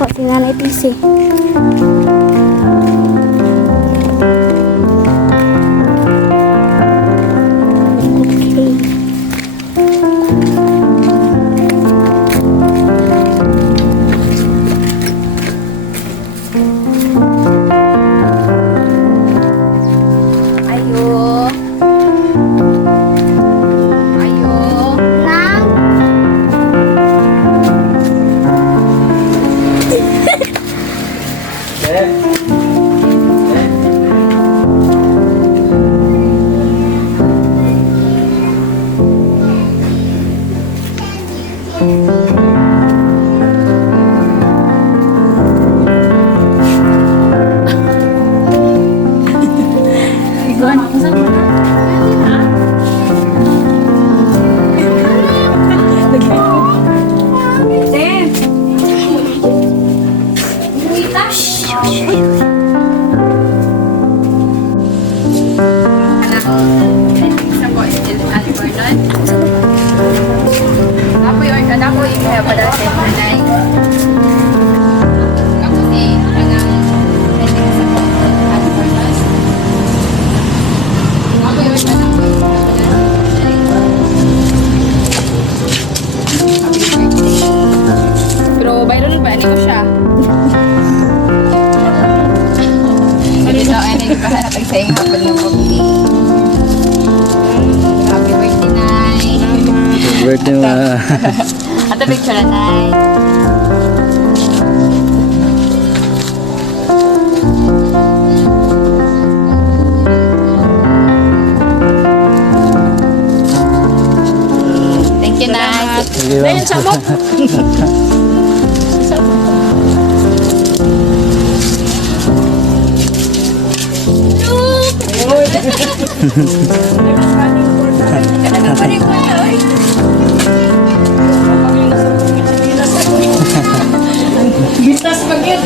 Po, si Nanay PC. Pero viral ba? Ano ko siya? Sorry daw, ay nagpahanap sa inyo pa ng pabili. Happy birthday, Nay. Happy birthday ma. Ato picture na, Nay. Thank you, Nay. Sige ma'am. Ayun, sabot. Bistas pagit.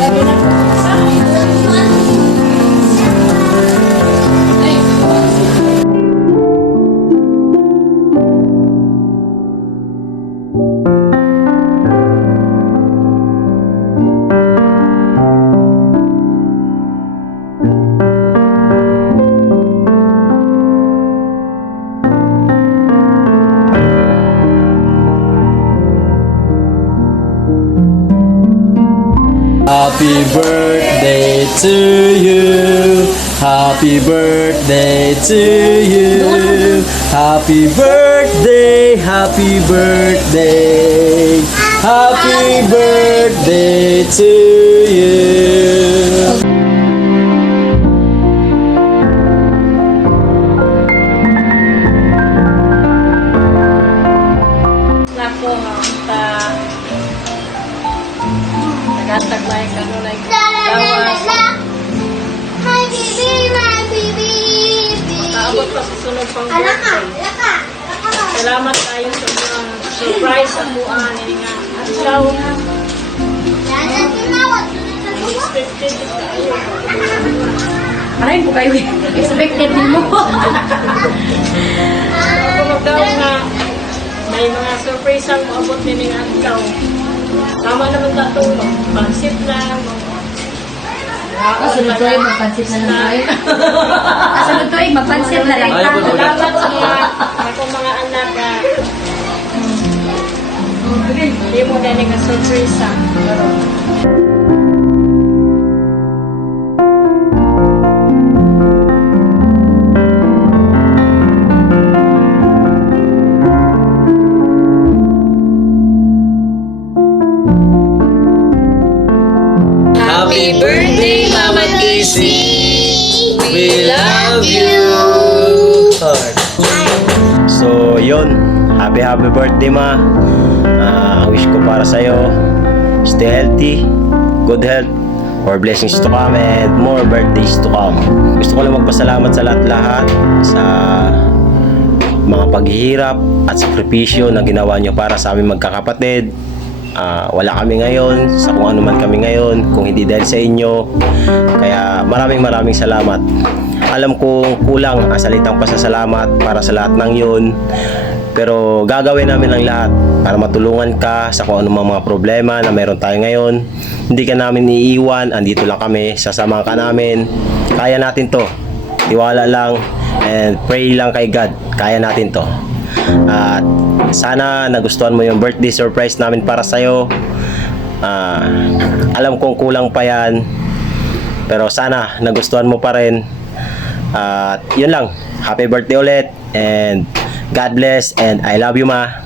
Happy birthday to you. Happy birthday to you. Happy birthday, happy birthday. Happy birthday to you. Nako, nagataglay ka no like Taabot pa sa sunod pang birthday. Salamat tayo sa mga surprise at buwan nga. Adlaw expected tayo. Aray po kayo. Expected mo. Ako magdaw nga may mga surprise ang maabot ni nga adlaw. Tama naman tatulong. Pansit lang. Kasunod tuig, magpansit na lang tayo. Kasunod tuig, magpansit na lang tayo. Salamat sa mga akong mga anak na hindi mo na nga surprise ah. Happy birthday, Mama Casey. We love you. So, yun. Happy birthday, Ma. Wish ko para sa'yo, stay healthy, good health, more blessings to come, and more birthdays to come. Gusto ko lang magpasalamat sa lahat-lahat sa mga paghihirap at sakripisyo na ginawa nyo para sa aming magkakapatid. Wala kami ngayon sa kung ano man kami ngayon kung hindi dahil sa inyo, kaya maraming salamat. Alam kong kulang ang salitang pasasalamat para sa lahat ng yun. Pero gagawin namin ang lahat para matulungan ka sa kung anumang mga problema na meron tayo ngayon. Hindi ka namin iiwan, andito lang kami, sasama ka namin. Kaya natin to. Tiwala lang and pray lang kay God. Kaya natin to. At sana nagustuhan mo yung birthday surprise namin para sa'yo. Alam kong kulang pa yan, pero sana nagustuhan mo pa rin. At yun lang. Happy birthday ulit and God bless and I love you, ma.